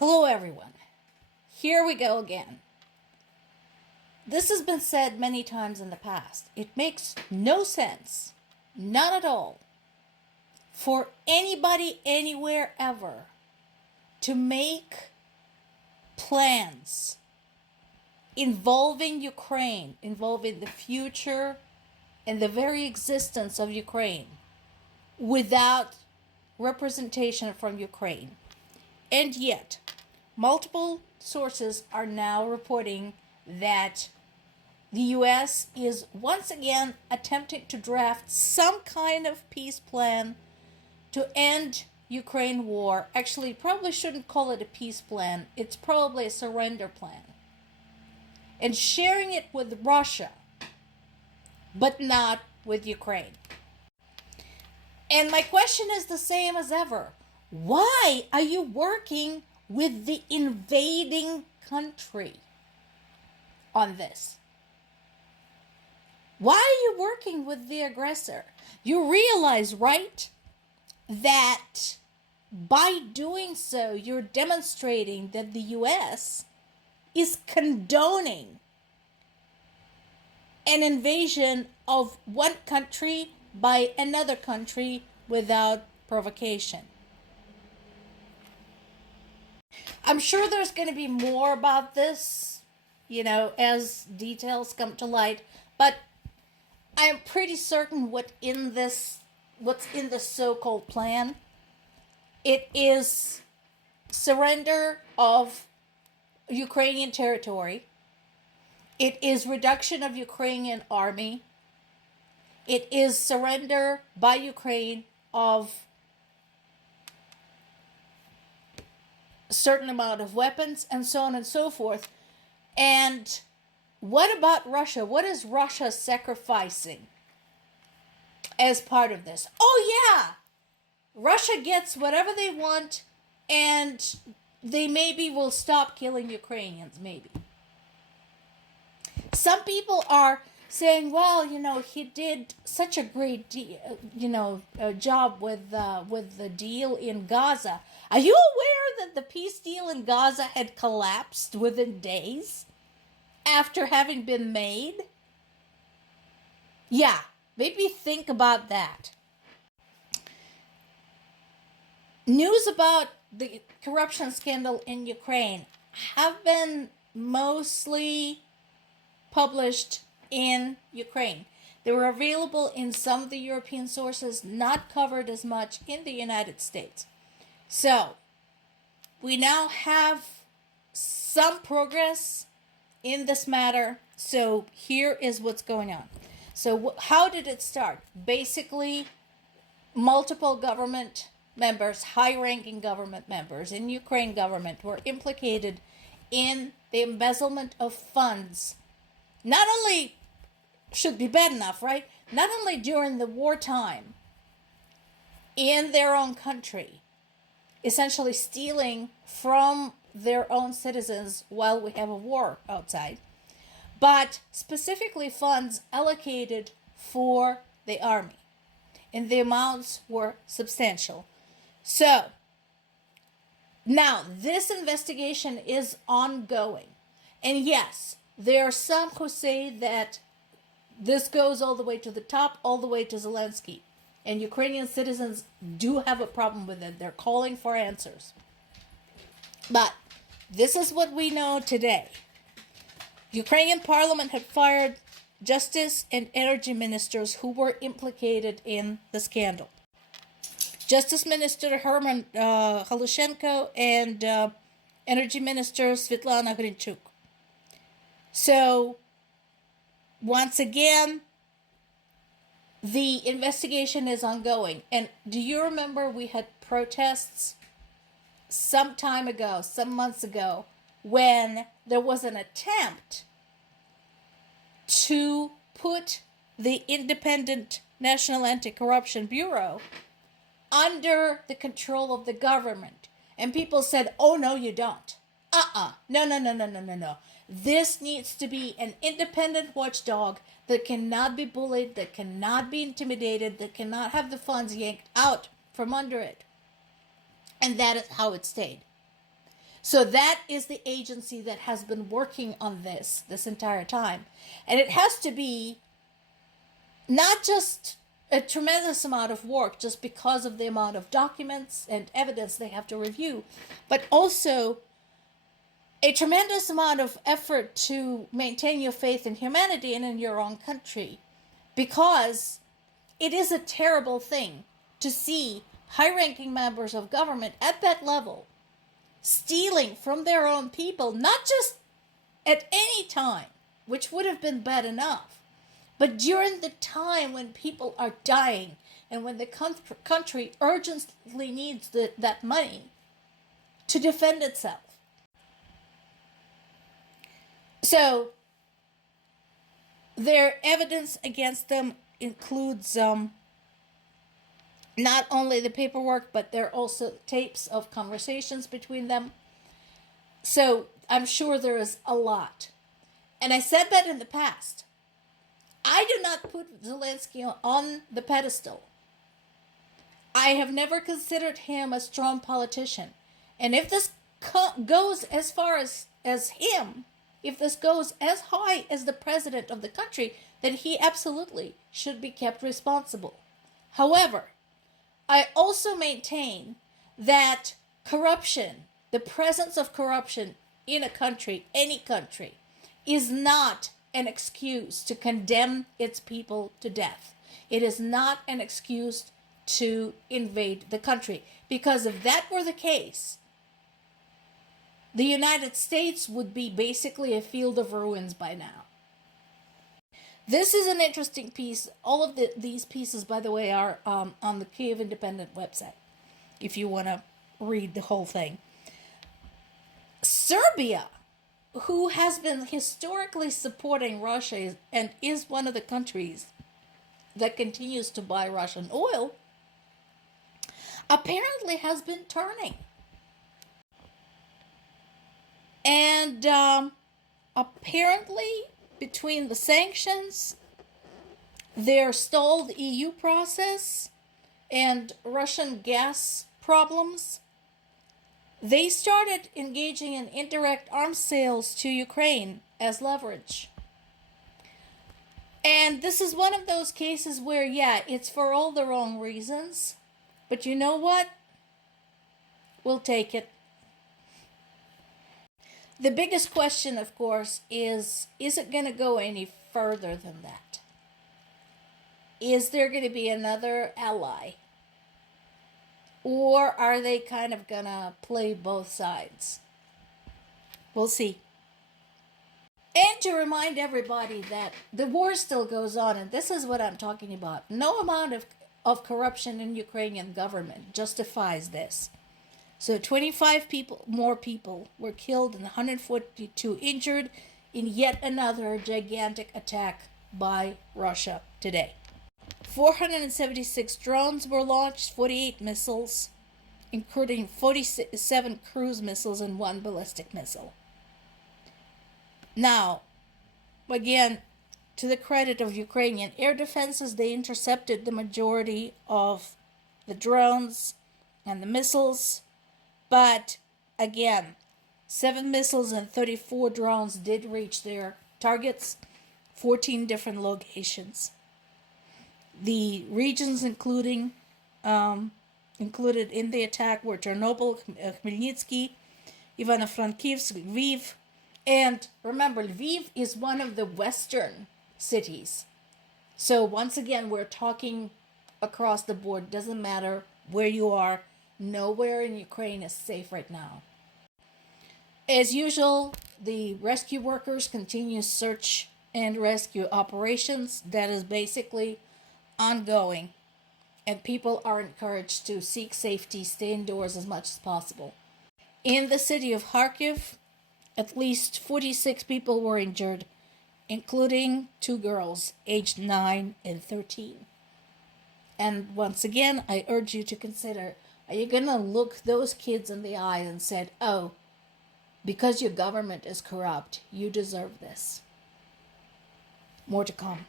Hello, everyone. Here we go again. This has been said many times in the past. It makes no sense, none at all, for anybody, anywhere, ever to make plans involving Ukraine, involving the future and the very existence of Ukraine without representation from Ukraine. And yet, multiple sources are now reporting that the U.S. is once again attempting to draft some kind of peace plan to end Ukraine war. Actually, probably shouldn't call it a peace plan. It's probably a surrender plan. And sharing it with Russia, but not with Ukraine. And my question is the same as ever. Why are you working with the invading country on this? Why are you working with the aggressor? You realize, right, that by doing so, you're demonstrating that the U.S. is condoning an invasion of one country by another country without provocation. I'm sure there's going to be more about this, as details come to light, but I'm pretty certain what's in this so-called plan. It is surrender of Ukrainian territory. It is reduction of Ukrainian army. It is surrender by Ukraine of a certain amount of weapons and so on and so forth. And what about Russia? What is Russia sacrificing as part of this? Oh yeah, Russia gets whatever they want, and they maybe will stop killing Ukrainians, maybe. Some people are saying, well, he did such a great job with the deal in Gaza. Are you aware that the peace deal in Gaza had collapsed within days after having been made? Yeah, maybe think about that. News about the corruption scandal in Ukraine have been mostly published in Ukraine. They were available in some of the European sources, not covered as much in the United States. So, we now have some progress in this matter. So, here is what's going on. So, how did it start? Basically, multiple government members, high-ranking government members in Ukraine government were implicated in the embezzlement of funds. Not only should be bad enough, right? Not only during the wartime in their own country, essentially stealing from their own citizens while we have a war outside, but specifically funds allocated for the army. And the amounts were substantial. So, now this investigation is ongoing. And yes, there are some who say that this goes all the way to the top, all the way to Zelensky. And Ukrainian citizens do have a problem with it. They're calling for answers. But this is what we know today. Ukrainian parliament had fired justice and energy ministers who were implicated in the scandal. Justice Minister Herman Halushenko and Energy Minister Svetlana Grinchuk. So, once again, the investigation is ongoing. And do you remember we had protests some time ago, some months ago, when there was an attempt to put the Independent National Anti-Corruption Bureau under the control of the government? And people said, oh, no, you don't. No. This needs to be an independent watchdog that cannot be bullied, that cannot be intimidated, that cannot have the funds yanked out from under it. And that is how it stayed. So that is the agency that has been working on this entire time. And it has to be not just a tremendous amount of work just because of the amount of documents and evidence they have to review, but also a tremendous amount of effort to maintain your faith in humanity and in your own country, because it is a terrible thing to see high-ranking members of government at that level stealing from their own people, not just at any time, which would have been bad enough, but during the time when people are dying and when the country urgently needs that money to defend itself. So their evidence against them includes not only the paperwork, but there are also tapes of conversations between them. So I'm sure there is a lot. And I said that in the past. I do not put Zelensky on the pedestal. I have never considered him a strong politician. And if this goes as far as him, if this goes as high as the president of the country, then he absolutely should be kept responsible. However, I also maintain that corruption, the presence of corruption in a country, any country, is not an excuse to condemn its people to death. It is not an excuse to invade the country. Because if that were the case, the United States would be basically a field of ruins by now. This is an interesting piece. All of these pieces, by the way, are on the Kyiv Independent website, if you want to read the whole thing. Serbia, who has been historically supporting Russia and is one of the countries that continues to buy Russian oil, apparently has been turning. And apparently, between the sanctions, their stalled EU process, and Russian gas problems, they started engaging in indirect arms sales to Ukraine as leverage. And this is one of those cases where, yeah, it's for all the wrong reasons, but you know what? We'll take it. The biggest question, of course, is it going to go any further than that? Is there going to be another ally? Or are they kind of going to play both sides? We'll see. And to remind everybody that the war still goes on, and this is what I'm talking about. No amount of corruption in Ukrainian government justifies this. So 25 more people were killed and 142 injured in yet another gigantic attack by Russia today. 476 drones were launched, 48 missiles, including 47 cruise missiles and 1 ballistic missile. Now, again, to the credit of Ukrainian air defenses, they intercepted the majority of the drones and the missiles. But again, 7 missiles and 34 drones did reach their targets, 14 different locations. The regions included in the attack were Chernobyl, Khmelnytsky, Ivano-Frankivsk, Lviv. And remember, Lviv is one of the western cities. So once again, we're talking across the board. Doesn't matter where you are. Nowhere in Ukraine is safe right now. As usual, the rescue workers continue search and rescue operations. That is basically ongoing. And people are encouraged to seek safety, stay indoors as much as possible. In the city of Kharkiv, at least 46 people were injured, including 2 girls aged 9 and 13. And once again, I urge you to consider, are you going to look those kids in the eye and say, oh, because your government is corrupt, you deserve this? More to come.